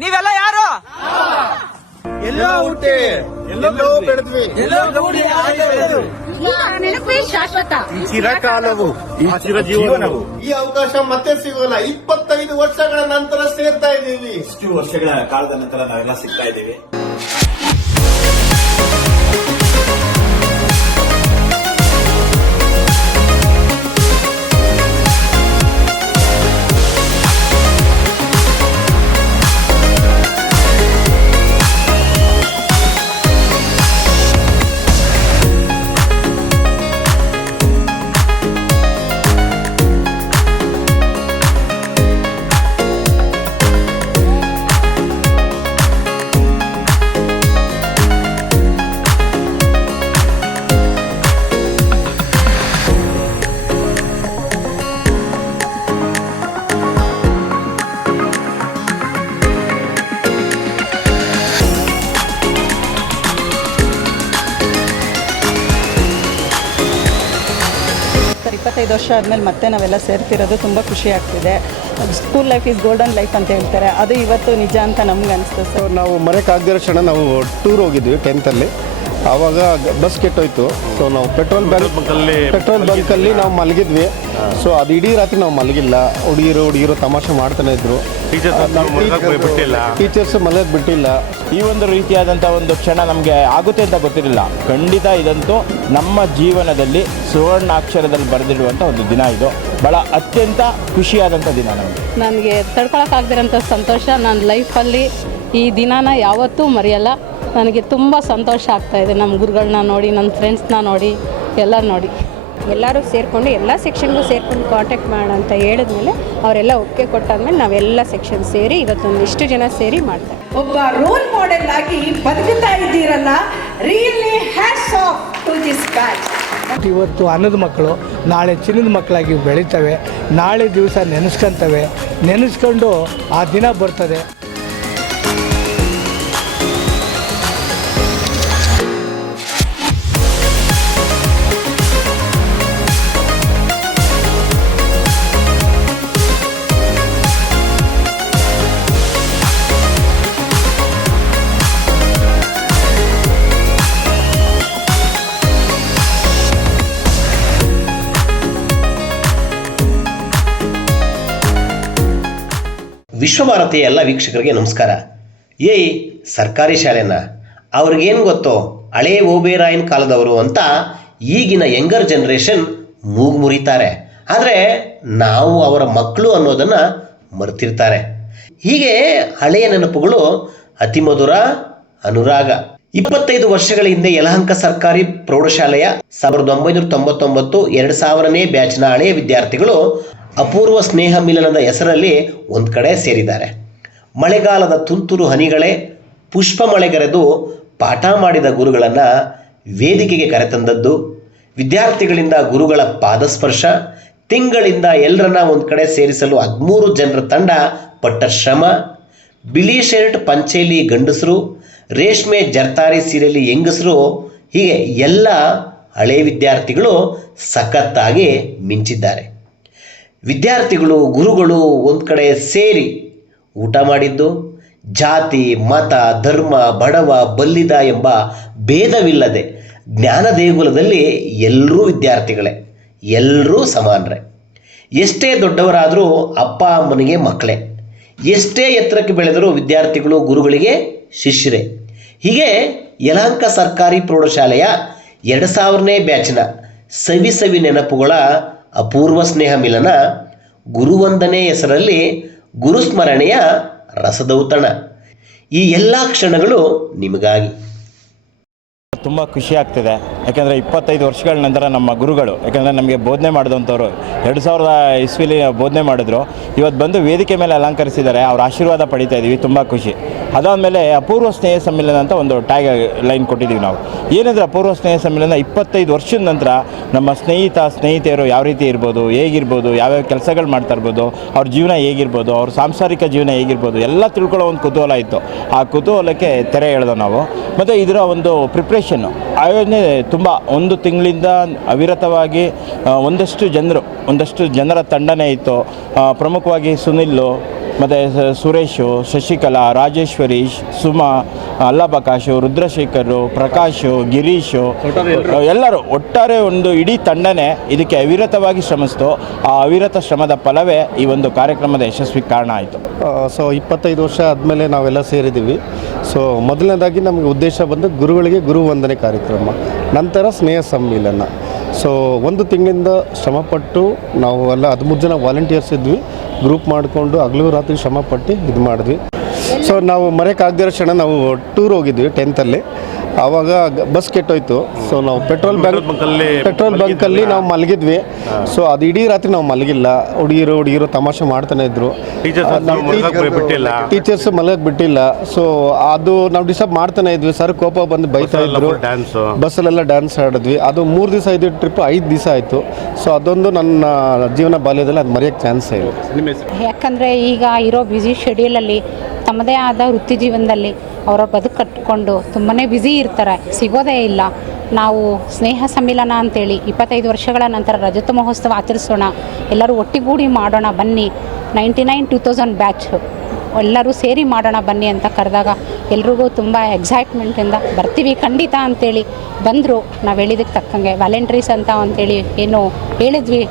ನೀವೆಲ್ಲ ಯಾರು? ಎಲ್ಲೋ ಹುಟ್ಟಿ ಎಲ್ಲೋ ಬೆಳೆದ್ವಿ ನೆನಪೇ ಶಾಶ್ವತ. ಚಿರಕಾಲವು ಈ ಚಿರಜೀವನವು ಈ ಅವಕಾಶ ಮತ್ತೆ ಸಿಗೋಲ್ಲ. ಇಪ್ಪತ್ತೈದು ವರ್ಷಗಳ ನಂತರ ಸೇರ್ತಾ ಇದ್ದೀವಿ. ಇಷ್ಟು ವರ್ಷಗಳ ಕಾಲದ ನಂತರ ನಾವೆಲ್ಲ ಸಿಗ್ತಾ ಇದ್ದೀವಿ. ಇಪ್ಪತ್ತೈದು ವರ್ಷ ಆದಮೇಲೆ ಮತ್ತೆ ನಾವೆಲ್ಲ ಸೇರ್ತಿರೋದು ತುಂಬ ಖುಷಿ ಆಗ್ತಿದೆ. School life is golden life ಅಂತ ಹೇಳ್ತಾರೆ. ಅದು ಇವತ್ತು ನಿಜ ಅಂತ ನಮ್ಗೆ ಅನಿಸ್ತು ಸರ್. ನಾವು ಮರೆಯೋಕ್ಕಾಗದಿರೋ ಕ್ಷಣ ನಾವು ಟೂರ್ ಹೋಗಿದ್ವಿ ಟೆಂತಲ್ಲಿ ಆವಾಗ ಬಸ್ ಕೆಟ್ಟೋಯ್ತು. ಸೊ ನಾವು ಪೆಟ್ರೋಲ್ ಬಂಕ್ ಪೆಟ್ರೋಲ್ ಬಂಕಲ್ಲಿ ನಾವು ಮಲಗಿದ್ವಿ. ಸೊ ಅದು ಇಡೀ ರಾತ್ರಿ ನಾವು ಮಲಗಿಲ್ಲ. ಹುಡುಗಿರು ಹುಡುಗಿರು ತಮಾಷೆ ಮಾಡ್ತಾನೆ ಇದ್ರು. ಟೀಚರ್ಸ್ ಮಲಗ್ ಬಿಟ್ಟಿಲ್ಲ. ಈ ಒಂದು ರೀತಿಯಾದಂಥ ಒಂದು ಕ್ಷಣ ನಮಗೆ ಆಗುತ್ತೆ ಅಂತ ಗೊತ್ತಿರಲಿಲ್ಲ. ಖಂಡಿತ ಇದಂತೂ ನಮ್ಮ ಜೀವನದಲ್ಲಿ ಸುವರ್ಣಾಕ್ಷರದಲ್ಲಿ ಬರೆದಿಡುವಂಥ ಒಂದು ದಿನ ಇದು. ಬಹಳ ಅತ್ಯಂತ ಖುಷಿಯಾದಂಥ ದಿನ ನಮಗೆ. ನನಗೆ ತಡ್ಕೊಳಕ್ಕಾಗ್ದಿರೋಂಥ ಸಂತೋಷ. ನನ್ನ ಲೈಫಲ್ಲಿ ಈ ದಿನಾನ ಯಾವತ್ತೂ ಮರೆಯಲ್ಲ. ನನಗೆ ತುಂಬ ಸಂತೋಷ ಆಗ್ತಾ ಇದೆ ನಮ್ಮ ಗುರುಗಳನ್ನ ನೋಡಿ ನನ್ನ ಫ್ರೆಂಡ್ಸ್ನ ನೋಡಿ ಎಲ್ಲ ನೋಡಿ. ಎಲ್ಲರೂ ಸೇರಿಕೊಂಡು ಎಲ್ಲ ಸೆಕ್ಷನ್ಗೂ ಸೇರ್ಕೊಂಡು ಕಾಂಟ್ಯಾಕ್ಟ್ ಮಾಡೋಣ ಅಂತ ಹೇಳಿದ್ಮೇಲೆ ಅವರೆಲ್ಲ ಒಪ್ಪಿಗೆ ಕೊಟ್ಟಾದ್ಮೇಲೆ ನಾವೆಲ್ಲ ಸೆಕ್ಷನ್ ಸೇರಿ ಇವತ್ತೊಂದಿಷ್ಟು ಜನ ಸೇರಿ ಮಾಡ್ತಾರೆ ಒಬ್ಬ ರೋಲ್ ಮಾಡೆಲ್ ಆಗಿ ಬದುಕುತ್ತಾ ಇದ್ದೀರಲ್ಲ really hats off to this batch ಇವತ್ತು ಅನ್ನದ ಮಕ್ಕಳು ನಾಳೆ ಚಿನ್ನದ ಮಕ್ಕಳಾಗಿ ಬೆಳಿತವೆ ನಾಳೆ ದಿವಸ ನೆನೆಸ್ಕೊಂತವೆ. ನೆನೆಸ್ಕೊಂಡು ಆ ದಿನ ಬರ್ತದೆ. ವಿಶ್ವಭಾರತಿಯ ಎಲ್ಲ ವೀಕ್ಷಕರಿಗೆ ನಮಸ್ಕಾರ. ಏಯ್ ಸರ್ಕಾರಿ ಶಾಲೆನ ಅವ್ರಿಗೇನು ಗೊತ್ತೋ ಹಳೇ ಓಬೇರಾಯನ್ ಕಾಲದವರು ಅಂತ ಈಗಿನ ಯಂಗರ್ ಜನ್ರೇಷನ್ ಮೂಗು ಮುರಿತಾರೆ. ಆದರೆ ನಾವು ಅವರ ಮಕ್ಕಳು ಅನ್ನೋದನ್ನು ಮರ್ತಿರ್ತಾರೆ. ಹೀಗೆ ಹಳೆಯ ನೆನಪುಗಳು ಅತಿ ಮಧುರ ಅನುರಾಗ. ಇಪ್ಪತ್ತೈದು ವರ್ಷಗಳ ಹಿಂದೆ ಯಲಹಂಕ ಸರ್ಕಾರಿ ಪ್ರೌಢಶಾಲೆಯ ಸಾವಿರದ ಒಂಬೈನೂರ ತೊಂಬತ್ತೊಂಬತ್ತು, ಎರಡು ಸಾವಿರನೇ ಬ್ಯಾಚ್ನ ಹಳೆಯ ವಿದ್ಯಾರ್ಥಿಗಳು ಅಪೂರ್ವ ಸ್ನೇಹ ಮಿಲನದ ಹೆಸರಲ್ಲಿ ಒಂದು ಕಡೆ ಸೇರಿದ್ದಾರೆ. ಮಳೆಗಾಲದ ತುಂತುರು ಹನಿಗಳೇ ಪುಷ್ಪ ಮಳೆಗರೆದು ಪಾಠ ಮಾಡಿದ ಗುರುಗಳನ್ನು ವೇದಿಕೆಗೆ ಕರೆತಂದದ್ದು. ವಿದ್ಯಾರ್ಥಿಗಳಿಂದ ಗುರುಗಳ ಪಾದಸ್ಪರ್ಶ, ತಿಂಗಳಿಂದ ಎಲ್ಲರನ್ನ ಒಂದು ಕಡೆ ಸೇರಿಸಲು ಹದಿಮೂರು ಜನರ ತಂಡ ಪಟ್ಟ ಶ್ರಮ. ಬಿಳಿ ಶರ್ಟ್, ಪಂಚೇಲಿ ಗಂಡಸರು, ರೇಷ್ಮೆ ಜರ್ತಾರಿ ಸೀರೆಯಲ್ಲಿ ಹೆಂಗಸರು, ಹೀಗೆ ಎಲ್ಲ ಹಳೆ ವಿದ್ಯಾರ್ಥಿಗಳು ಸಖತ್ತಾಗಿ ಮಿಂಚಿದ್ದಾರೆ. ವಿದ್ಯಾರ್ಥಿಗಳು, ಗುರುಗಳು ಒಂದು ಕಡೆ ಸೇರಿ ಊಟ ಮಾಡಿದ್ದು, ಜಾತಿ, ಮತ, ಧರ್ಮ, ಬಡವ, ಬಲ್ಲಿದ ಎಂಬ ಭೇದವಿಲ್ಲದೆ ಜ್ಞಾನ ದೇಗುಲದಲ್ಲಿ ಎಲ್ಲರೂ ವಿದ್ಯಾರ್ಥಿಗಳೇ, ಎಲ್ಲರೂ ಸಮಾನರೇ. ಎಷ್ಟೇ ದೊಡ್ಡವರಾದರೂ ಅಪ್ಪ, ಅಮ್ಮನಿಗೆ ಮಕ್ಕಳೇ. ಎಷ್ಟೇ ಎತ್ತರಕ್ಕೆ ಬೆಳೆದರೂ ವಿದ್ಯಾರ್ಥಿಗಳು, ಗುರುಗಳಿಗೆ ಶಿಷ್ಯರೇ. ಹೀಗೆ ಯಲಹಂಕ ಸರ್ಕಾರಿ ಪ್ರೌಢಶಾಲೆಯ ಎರಡು ಸಾವಿರನೇ ಬ್ಯಾಚ್ನ ಸವಿ ಸವಿ ನೆನಪುಗಳ ಅಪೂರ್ವ ಸ್ನೇಹ ಮಿಲನ ಗುರುವಂದನೆ ಹೆಸರಲ್ಲಿ ಗುರುಸ್ಮರಣೆಯ ರಸದೌತಣ. ಈ ಎಲ್ಲ ಕ್ಷಣಗಳು ನಿಮಗಾಗಿ. ತುಂಬ ಖುಷಿ ಆಗ್ತಿದೆ. ಯಾಕೆಂದರೆ ಇಪ್ಪತ್ತೈದು ವರ್ಷಗಳ ನಂತರ ನಮ್ಮ ಗುರುಗಳು, ಯಾಕೆಂದರೆ ನಮಗೆ ಬೋಧನೆ ಮಾಡಿದಂಥವ್ರು, ಎರಡು ಸಾವಿರದ ಇಸ್ವಿಲಿ ಬೋಧನೆ ಮಾಡಿದ್ರು. ಇವತ್ತು ಬಂದು ವೇದಿಕೆ ಮೇಲೆ ಅಲಂಕರಿಸಿದ್ದಾರೆ, ಅವ್ರ ಆಶೀರ್ವಾದ ಪಡಿತಾ ಇದ್ದೀವಿ ತುಂಬ ಖುಷಿ. ಅದಾದಮೇಲೆ ಅಪೂರ್ವ ಸ್ನೇಹ ಸಮ್ಮೇಳನ ಅಂತ ಒಂದು ಟ್ಯಾಗ್ ಲೈನ್ ಕೊಟ್ಟಿದ್ದೀವಿ ನಾವು. ಏನಂದರೆ ಅಪೂರ್ವ ಸ್ನೇಹ ಸಮ್ಮೇಳನ ಇಪ್ಪತ್ತೈದು ವರ್ಷದ ನಂತರ ನಮ್ಮ ಸ್ನೇಹಿತ, ಸ್ನೇಹಿತೆಯರು ಯಾವ ರೀತಿ ಇರ್ಬೋದು, ಹೇಗಿರ್ಬೋದು, ಯಾವ್ಯಾವ ಕೆಲಸಗಳು ಮಾಡ್ತಾ ಇರ್ಬೋದು, ಅವ್ರ ಜೀವನ ಹೇಗಿರ್ಬೋದು, ಅವ್ರ ಸಾಂಸಾರಿಕ ಜೀವನ ಹೇಗಿರ್ಬೋದು, ಎಲ್ಲ ತಿಳ್ಕೊಳ್ಳೋ ಒಂದು ಕುತೂಹಲ ಇತ್ತು. ಆ ಕುತೂಹಲಕ್ಕೆ ತೆರೆ ಎಳೆದೋ ನಾವು. ಮತ್ತು ಇದರ ಒಂದು ಪ್ರಿಪ್ರೇಷನ್ನು ಆಯೋಜನೆ ತುಂಬ ಒಂದು ತಿಂಗಳಿಂದ ಅವಿರತವಾಗಿ ಒಂದಷ್ಟು ಜನರು ಒಂದಷ್ಟು ಜನರ ತಂಡನೇ ಇತ್ತು. ಪ್ರಮುಖವಾಗಿ ಸುನಿಲ್ಲು ಮತ್ತು ಸುರೇಶು ಶಶಿಕಲಾ ರಾಜೇಶ್ವರಿ ಸುಮಾ ಅಲ್ಲಪ್ರಕಾಶು ರುದ್ರಶೇಖರು ಪ್ರಕಾಶು ಗಿರೀಶು ಎಲ್ಲರೂ ಒಟ್ಟಾರೆ ಒಂದು ಇಡೀ ತಂಡನೇ ಇದಕ್ಕೆ ಅವಿರತವಾಗಿ ಶ್ರಮಿಸ್ತು. ಆ ಅವಿರತ ಶ್ರಮದ ಫಲವೇ ಈ ಒಂದು ಕಾರ್ಯಕ್ರಮದ ಯಶಸ್ವಿ ಕಾರಣ ಆಯಿತು. ಸೊ ಇಪ್ಪತ್ತೈದು ವರ್ಷ ಆದಮೇಲೆ ನಾವೆಲ್ಲ ಸೇರಿದ್ದೀವಿ. ಸೊ ಮೊದಲನೇದಾಗಿ ನಮಗೆ ಉದ್ದೇಶ ಬಂದು ಗುರುಗಳಿಗೆ ಗುರು ವಂದನೆ ಕಾರ್ಯಕ್ರಮ ನಂತರ ಸ್ನೇಹ ಸಮ್ಮಿಲನ. ಸೊ ಒಂದು ತಿಂಗಳಿಂದ ಶ್ರಮಪಟ್ಟು ನಾವು ಎಲ್ಲ ಹದಿಮೂರು ಜನ ವಾಲಂಟಿಯರ್ಸ್ ಇದ್ವಿ. ಗ್ರೂಪ್ ಮಾಡಿಕೊಂಡು ಹಗಲು ರಾತ್ರಿ ಶ್ರಮಪಟ್ಟು ಇದು ಮಾಡಿದ್ವಿ. ಸೊ ನಾವು ಮರೆಯೋಕ್ಕಾಗದಿರೋ ಕ್ಷಣ ನಾವು ಟೂರ್ ಹೋಗಿದ್ವಿ ಟೆಂತಲ್ಲಿ ಆವಾಗ ಬಸ್ ಕೆಟ್ಟೋಯ್ತು. ಸೊ ನಾವು ಪೆಟ್ರೋಲ್ ಬ್ಯಾಂಕ್ ಪೆಟ್ರೋಲ್ ಬಂಕಲ್ಲಿ ನಾವು ಮಲಗಿದ್ವಿ. ಸೊ ಅದು ಇಡೀ ರಾತ್ರಿ ನಾವು ಮಲಗಿಲ್ಲ. ಹುಡುಗಿರು ಹುಡುಗಿರು ತಮಾಷೆ ಮಾಡ್ತಾನೆ ಇದ್ರು. ಟೀಚರ್ಸ್ ಮಲಗಕ್ಕೆ ಬಿಟ್ಟಿಲ್ಲ? ಸೊ ಅದು ನಾವು ಡಿಸ್ಟರ್ಬ್ ಮಾಡ್ತಾನೆ ಇದ್ವಿ. ಸರ್ ಕೋಪ ಬಂದು ಬೈತಾ ಇದ್ರು. ಬಸ್ಸಲ್ಲೆಲ್ಲ ಡ್ಯಾನ್ಸ್ ಆಡಿದ್ವಿ. ಅದು ಮೂರು ದಿವಸ ಇದ್ದು ಟ್ರಿಪ್ ಐದು ದಿವಸ ಆಯಿತು. ಸೊ ಅದೊಂದು ನನ್ನ ಜೀವನ ಬಾಲ್ಯದಲ್ಲಿ ಅದು ಮರೆಯೋಕ್ಕೆ ಚಾನ್ಸ್ ಇಲ್ಲ. ಯಾಕಂದರೆ ಈಗ ಇರೋ ಬ್ಯುಸಿ ಶೆಡ್ಯೂಲಲ್ಲಿ ತಮ್ಮದೇ ಆದ ವೃತ್ತಿ ಜೀವನದಲ್ಲಿ ಅವರ ಬದುಕು ಕಟ್ಟಿಕೊಂಡು ತುಂಬಾ ಬ್ಯುಸಿ ಇರ್ತಾರೆ, ಸಿಗೋದೇ ಇಲ್ಲ. ನಾವು ಸ್ನೇಹ ಸಮ್ಮಿಲನ ಅಂತೇಳಿ ಇಪ್ಪತ್ತೈದು ವರ್ಷಗಳ ನಂತರ ರಜತ ಮಹೋತ್ಸವ ಆಚರಿಸೋಣ, ಎಲ್ಲರೂ ಒಟ್ಟಿಗೂಡಿ ಮಾಡೋಣ, ಬನ್ನಿ. Ninety nine two thousand batch, ಎಲ್ಲರೂ ಸೇರಿ ಮಾಡೋಣ, ಬನ್ನಿ ಅಂತ ಕರೆದಾಗ ಎಲ್ರಿಗೂ ತುಂಬ ಎಕ್ಸೈಟ್ಮೆಂಟಿಂದ ಬರ್ತೀವಿ ಖಂಡಿತ ಅಂತೇಳಿ ಬಂದರು. ನಾವು ಹೇಳಿದಕ್ಕೆ ತಕ್ಕಂಗೆ ವ್ಯಾಲೆಂಟ್ರೀಸ್ ಅಂತ ಅಂತೇಳಿ ಏನು ಹೇಳಿದ್ವಿ.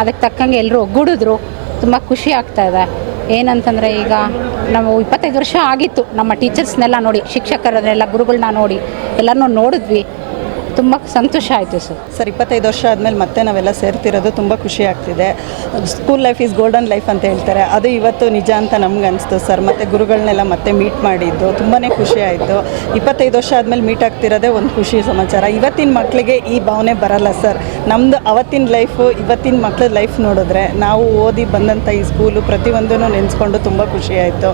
ಅದಕ್ಕೆ ತಕ್ಕಂಗೆ ಎಲ್ಲರೂ ಒಗ್ಗೂಡಿದ್ರು. ತುಂಬ ಖುಷಿ ಆಗ್ತಾ ಇದೆ. ಏನಂತಂದರೆ ಈಗ ನಾವು ಇಪ್ಪತ್ತೈದು ವರ್ಷ ಆಗಿತ್ತು. ನಮ್ಮ ಟೀಚರ್ಸ್ನೆಲ್ಲ ನೋಡಿ ಶಿಕ್ಷಕರನ್ನೆಲ್ಲ ಗುರುಗಳನ್ನ ನೋಡಿ ಎಲ್ಲರನ್ನೂ ನೋಡಿದ್ವಿ. ತುಂಬ ಸಂತೋಷ ಆಯಿತು ಸರ್. ಸರ್, ಇಪ್ಪತ್ತೈದು ವರ್ಷ ಆದಮೇಲೆ ಮತ್ತೆ ನಾವೆಲ್ಲ ಸೇರ್ತಿರೋದು ತುಂಬ ಖುಷಿ ಆಗ್ತಿದೆ. School life is golden life ಅಂತ ಹೇಳ್ತಾರೆ. ಅದು ಇವತ್ತು ನಿಜ ಅಂತ ನಮ್ಗೆ ಅನಿಸ್ತು ಸರ್. ಮತ್ತು ಗುರುಗಳನ್ನೆಲ್ಲ ಮತ್ತೆ ಮೀಟ್ ಮಾಡಿದ್ದು. ತುಂಬಾ ಖುಷಿ ಆಯಿತು. ಇಪ್ಪತ್ತೈದು ವರ್ಷ ಆದಮೇಲೆ ಮೀಟ್ ಆಗ್ತಿರೋದೇ ಒಂದು ಖುಷಿ ಸಮಾಚಾರ. ಇವತ್ತಿನ ಮಕ್ಕಳಿಗೆ ಈ ಭಾವನೆ ಬರಲ್ಲ ಸರ್. ನಮ್ಮದು ಅವತ್ತಿನ ಲೈಫು, ಇವತ್ತಿನ ಮಕ್ಕಳ ಲೈಫ್ ನೋಡಿದ್ರೆ ನಾವು ಓದಿ ಬಂದಂಥ ಈ ಸ್ಕೂಲು ಪ್ರತಿಯೊಂದೂ ನೆನೆಸ್ಕೊಂಡು ತುಂಬ ಖುಷಿ ಆಯಿತು.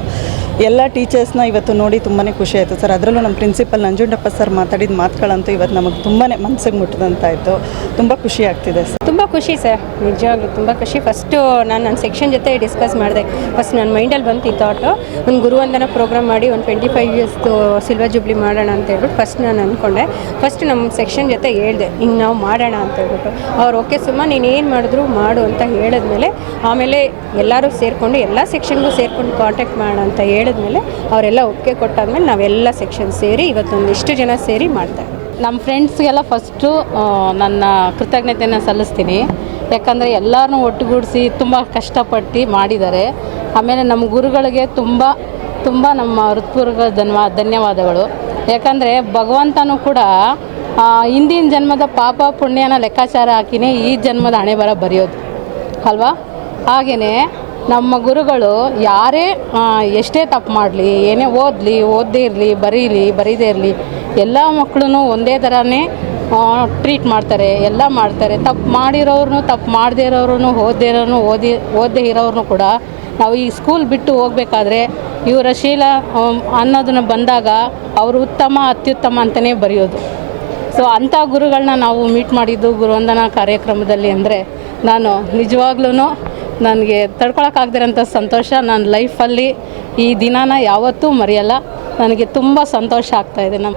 ಎಲ್ಲ ಟೀಚರ್ಸ್ನ ಇವತ್ತು ನೋಡಿ ತುಂಬಾ ಖುಷಿ ಆಯಿತು ಸರ್. ಅದರಲ್ಲೂ ನಮ್ಮ ಪ್ರಿನ್ಸಿಪಲ್ ನಂಜುಂಡಪ್ಪ ಸರ್ ಮಾತಾಡಿದ ಮಾತುಗಳಂತೂ ಇವತ್ತು ನಮಗೆ ತುಂಬಾ ಮನಸ್ಸಿಗೆ ಮುಟ್ಟಿದಂತಾಯಿತು ತುಂಬ ಖುಷಿ ಆಗ್ತಿದೆ ಸರ್. ತುಂಬ ಖುಷಿ ಸರ್. ನಿಜವಾಗ್ಲೂ ತುಂಬ ಖುಷಿ. ಫಸ್ಟು ನಾನು ನನ್ನ ಸೆಕ್ಷನ್ ಜೊತೆ ಡಿಸ್ಕಸ್ ಮಾಡಿದೆ. ಫಸ್ಟ್ ನನ್ನ ಮೈಂಡಲ್ಲಿ ಬಂತು ಈ ಥಾಟು ಒಂದು ಗುರುವಂದನ ಪ್ರೋಗ್ರಾಮ್ ಮಾಡಿ ಒಂದು ಟ್ವೆಂಟಿ ಫೈವ್ ಇಯರ್ಸ್ದು ಸಿಲ್ವರ್ ಜುಬ್ಲಿ ಮಾಡೋಣ ಅಂತ ಹೇಳ್ಬಿಟ್ಟು ಫಸ್ಟ್ ನಾನು ಅಂದ್ಕೊಂಡೆ ಫಸ್ಟ್ ನಮ್ಮ ಸೆಕ್ಷನ್ ಜೊತೆ ಹೇಳಿದೆ, ಹಿಂಗೆ ನಾವು ಮಾಡೋಣ ಅಂತ ಹೇಳ್ಬಿಟ್ಟು. ಅವ್ರು, ಓಕೆ ಸುಮ್ಮ ನೀನು ಏನು ಮಾಡಿದ್ರು ಮಾಡು ಅಂತ ಹೇಳಿದ್ಮೇಲೆ, ಆಮೇಲೆ ಎಲ್ಲರೂ ಸೇರಿಕೊಂಡು, ಎಲ್ಲ ಸೆಕ್ಷನ್ಗೂ ಸೇರಿಕೊಂಡು ಕಾಂಟ್ಯಾಕ್ಟ್ ಮಾಡೋಣ ಅಂತ ಹೇಳಿದ್ಮೇಲೆ, ಅವರೆಲ್ಲ ಒಪ್ಪಿಗೆ ಕೊಟ್ಟಾದ್ಮೇಲೆ ನಾವೆಲ್ಲ ಸೆಕ್ಷನ್ ಸೇರಿ ಇವತ್ತೊಂದಿಷ್ಟು ಜನ ಸೇರಿ ಮಾಡ್ತಾರೆ ನಮ್ಮ ಫ್ರೆಂಡ್ಸ್ಗೆಲ್ಲ ಫಸ್ಟು ನನ್ನ ಕೃತಜ್ಞತೆಯನ್ನು ಸಲ್ಲಿಸ್ತೀನಿ. ಯಾಕಂದರೆ ಎಲ್ಲರನ್ನೂ ಒಟ್ಟುಗೂಡಿಸಿ ತುಂಬ ಕಷ್ಟಪಟ್ಟು ಮಾಡಿದ್ದಾರೆ. ಆಮೇಲೆ ನಮ್ಮ ಗುರುಗಳಿಗೆ ತುಂಬ ತುಂಬ ನಮ್ಮ ಹೃತ್ಪೂರ್ವಕ ಧನ್ವ, ಧನ್ಯವಾದಗಳು. ಯಾಕಂದರೆ ಭಗವಂತನೂ ಕೂಡ ಹಿಂದಿನ ಜನ್ಮದ ಪಾಪ ಪುಣ್ಯನ ಲೆಕ್ಕಾಚಾರ ಹಾಕಿನೇ ಈ ಜನ್ಮದ ಹಣೆ ಬರ ಬರೆಯೋದು. ಅಲ್ವಾ? ಹಾಗೆಯೇ ನಮ್ಮ ಗುರುಗಳು ಯಾರೇ ಎಷ್ಟೇ ತಪ್ಪು ಮಾಡಲಿ, ಏನೇ ಓದಲಿ, ಓದದೇ ಇರಲಿ, ಬರೀಲಿ, ಬರೀದೇ ಇರಲಿ, ಎಲ್ಲ ಮಕ್ಕಳು ಒಂದೇ ಥರನೇ ಟ್ರೀಟ್ ಮಾಡ್ತಾರೆ, ಎಲ್ಲ ಮಾಡ್ತಾರೆ. ತಪ್ಪು ಮಾಡಿರೋರು ತಪ್ಪು ಮಾಡದೇ ಇರೋರು ಓದದೇ ಇರೋನು ಓದಿ, ಓದದೇ ಇರೋರು ಕೂಡ ನಾವು ಈ ಸ್ಕೂಲ್ ಬಿಟ್ಟು ಹೋಗಬೇಕಾದ್ರೆ ಇವರ ಶೀಲ ಅನ್ನೋದನ್ನು ಬಂದಾಗ ಅವರು ಉತ್ತಮ, ಅತ್ಯುತ್ತಮ ಅಂತಲೇ ಬರೆಯೋದು. ಸೊ ಅಂಥ ಗುರುಗಳನ್ನ ನಾವು ಮೀಟ್ ಮಾಡಿದ್ದು ಗುರುವಂದನಾ ಕಾರ್ಯಕ್ರಮದಲ್ಲಿ ಅಂದರೆ ನಾನು ನಿಜವಾಗ್ಲೂ ನನಗೆ ತಡ್ಕೊಳಕ್ಕಾಗ್ದಿರೋಂಥ ಸಂತೋಷ ನನ್ನ ಲೈಫಲ್ಲಿ ಈ ದಿನಾನ ಯಾವತ್ತೂ ಮರೆಯಲ್ಲ. ನನಗೆ ತುಂಬ ಸಂತೋಷ ಆಗ್ತಾಯಿದೆ ನಮ್ಮ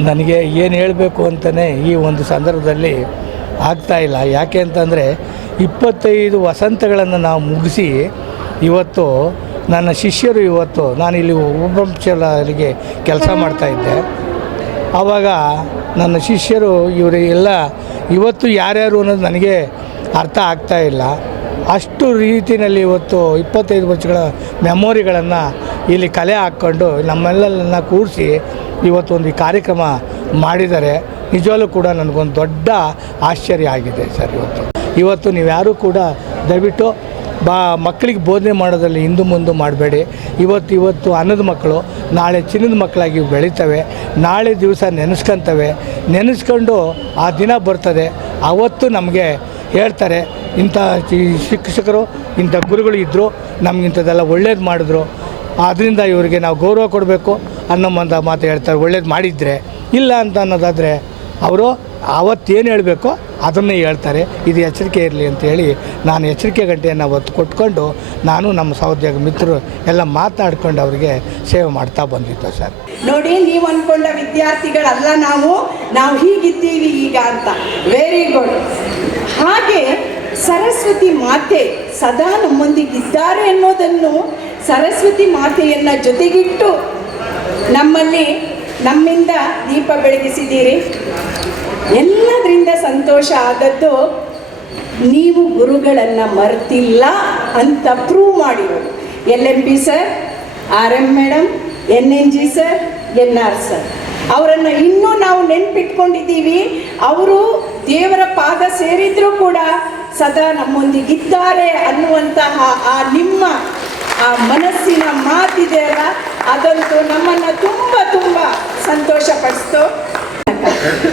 ನನಗೆ ಏನು ಹೇಳಬೇಕು ಅಂತಲೇ ಈ ಒಂದು ಸಂದರ್ಭದಲ್ಲಿ ಆಗ್ತಾ ಇಲ್ಲ. ಯಾಕೆ ಅಂತಂದರೆ ಇಪ್ಪತ್ತೈದು ವಸಂತಗಳನ್ನು ನಾವು ಮುಗಿಸಿ ಇವತ್ತು ನನ್ನ ಶಿಷ್ಯರು ಇವತ್ತು ನಾನಿಲ್ಲಿ ಉಪಂಶರಿಗೆ ಕೆಲಸ ಮಾಡ್ತಾಯಿದ್ದೆ ಆವಾಗ ನನ್ನ ಶಿಷ್ಯರು ಇವರಿಗೆಲ್ಲ ಇವತ್ತು ಯಾರ್ಯಾರು ಅನ್ನೋದು ನನಗೆ ಅರ್ಥ ಆಗ್ತಾ ಇಲ್ಲ. ಅಷ್ಟು ರೀತಿಯಲ್ಲಿ ಇವತ್ತು ಇಪ್ಪತ್ತೈದು ವರ್ಷಗಳ ಮೆಮೊರಿಗಳನ್ನು ಇಲ್ಲಿ ಕಲೆ ಹಾಕ್ಕೊಂಡು ನಮ್ಮೆಲ್ಲರನ್ನ ಕೂರಿಸಿ ಇವತ್ತೊಂದು ಈ ಕಾರ್ಯಕ್ರಮ ಮಾಡಿದ್ದಾರೆ ನಿಜವಾಗ್ಲೂ ಕೂಡ ನನಗೊಂದು ದೊಡ್ಡ ಆಶ್ಚರ್ಯ ಆಗಿದೆ ಸರ್ ಇವತ್ತು. ಇವತ್ತು ನೀವ್ಯಾರೂ ಕೂಡ ದಯವಿಟ್ಟು ಬಾ ಮಕ್ಕಳಿಗೆ ಬೋಧನೆ ಮಾಡೋದ್ರಲ್ಲಿ ಹಿಂದು ಮುಂದೆ ಮಾಡಬೇಡಿ. ಇವತ್ತು ಇವತ್ತು ಅನ್ನದ ಮಕ್ಕಳು, ನಾಳೆ ಚಿನ್ನದ ಮಕ್ಕಳಾಗಿ ಬೆಳೀತವೆ. ನಾಳೆ ದಿವಸ ನೆನೆಸ್ಕೊಂತವೆ. ನೆನೆಸ್ಕೊಂಡು ಆ ದಿನ ಬರ್ತದೆ. ಅವತ್ತು ನಮಗೆ ಹೇಳ್ತಾರೆ ಇಂಥ ಶಿಕ್ಷಕರು, ಇಂಥ ಗುರುಗಳು ಇದ್ದರು ನಮಗಿಂಥದ್ದೆಲ್ಲ ಒಳ್ಳೇದು ಮಾಡಿದ್ರು. ಆದ್ದರಿಂದ ಇವರಿಗೆ ನಾವು ಗೌರವ ಕೊಡಬೇಕು ಅನ್ನೋ ಒಂದು ಮಾತು ಹೇಳ್ತಾರೆ. ಒಳ್ಳೇದು ಮಾಡಿದರೆ ಇಲ್ಲ ಅಂತ ಅನ್ನೋದಾದರೆ ಅವರು ಅವತ್ತೇನು ಹೇಳಬೇಕೋ ಅದನ್ನೇ ಹೇಳ್ತಾರೆ. ಇದು ಎಚ್ಚರಿಕೆ ಇರಲಿ ಅಂತ ಹೇಳಿ ನಾನು ಎಚ್ಚರಿಕೆ ಗಂಟೆಯನ್ನು ಅವತ್ತು ಕೊಟ್ಕೊಂಡು ನಾನು ನಮ್ಮ ಸಹೋದ್ಯೋಗ ಮಿತ್ರರು ಎಲ್ಲ ಮಾತಾಡ್ಕೊಂಡು ಅವರಿಗೆ ಸೇವೆ ಮಾಡ್ತಾ ಬಂದಿದ್ದೆ ಸರ್. ನೋಡಿ, ನೀವು ಅಂದ್ಕೊಂಡ ವಿದ್ಯಾರ್ಥಿಗಳಲ್ಲ ನಾವು ನಾವು ಹೀಗಿದ್ದೀವಿ ಈಗ ಅಂತ. ವೆರಿ ಗುಡ್ ಹಾಗೆ ಸರಸ್ವತಿ ಮಾತೆ ಸದಾ ನಮ್ಮೊಂದಿಗಿದ್ದಾರೆ ಅನ್ನೋದನ್ನು ಸರಸ್ವತಿ ಮಾತೆಯನ್ನು ಜೊತೆಗಿಟ್ಟು ನಮ್ಮಲ್ಲಿ ನಮ್ಮಿಂದ ದೀಪ ಬೆಳಗಿಸಿದ್ದೀರಿ. ಎಲ್ಲದರಿಂದ ಸಂತೋಷ ಆದದ್ದು ನೀವು ಗುರುಗಳನ್ನು ಮರ್ತಿಲ್ಲ ಅಂತ ಪ್ರೂವ್ ಮಾಡಿರೋದು. L M P sir, R M madam N N G sir, N R sir. ಅವರನ್ನು ಇನ್ನೂ ನಾವು ನೆನ್ಪಿಟ್ಕೊಂಡಿದ್ದೀವಿ. ಅವರು ದೇವರ ಪಾದ ಸೇರಿದ್ರೂ ಕೂಡ ಸದಾ ನಮ್ಮೊಂದಿಗಿದ್ದಾರೆ ಅನ್ನುವಂತಹ ಆ ನಿಮ್ಮ ಆ ಮನಸ್ಸಿನ ಮಾತಿದೆಯಲ್ಲ ಅದಂತೂ ನಮ್ಮನ್ನು ತುಂಬ ತುಂಬ ಸಂತೋಷಪಡಿಸ್ತು.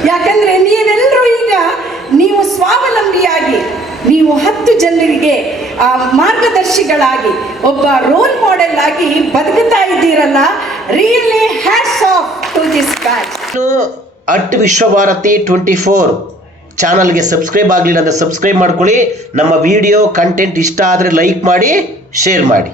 ಯಾಕಂದ್ರೆ ನೀವೆಲ್ಲರೂ ಈಗ ನೀವು ಸ್ವಾವಲಂಬಿಯಾಗಿ ನೀವು ಹತ್ತು ಜನರಿಗೆ ಆ, ಮಾರ್ಗದರ್ಶಿಗಳಾಗಿ ಒಬ್ಬ ರೋಲ್ ಮಾಡೆಲ್ ಆಗಿ ಬದುಕುತ್ತಾ ಇದ್ದೀರಲ್ಲ really hats off at Vishwabharati twenty four ಚಾನಲ್ಗೆ ಸಬ್ಸ್ಕ್ರೈಬ್ ಆಗಲಿಲ್ಲ ಅಂದರೆ ಸಬ್ಸ್ಕ್ರೈಬ್ ಮಾಡ್ಕೊಳ್ಳಿ. ನಮ್ಮ ವಿಡಿಯೋ ಕಂಟೆಂಟ್ ಇಷ್ಟ ಆದರೆ ಲೈಕ್ ಮಾಡಿ ಶೇರ್ ಮಾಡಿ.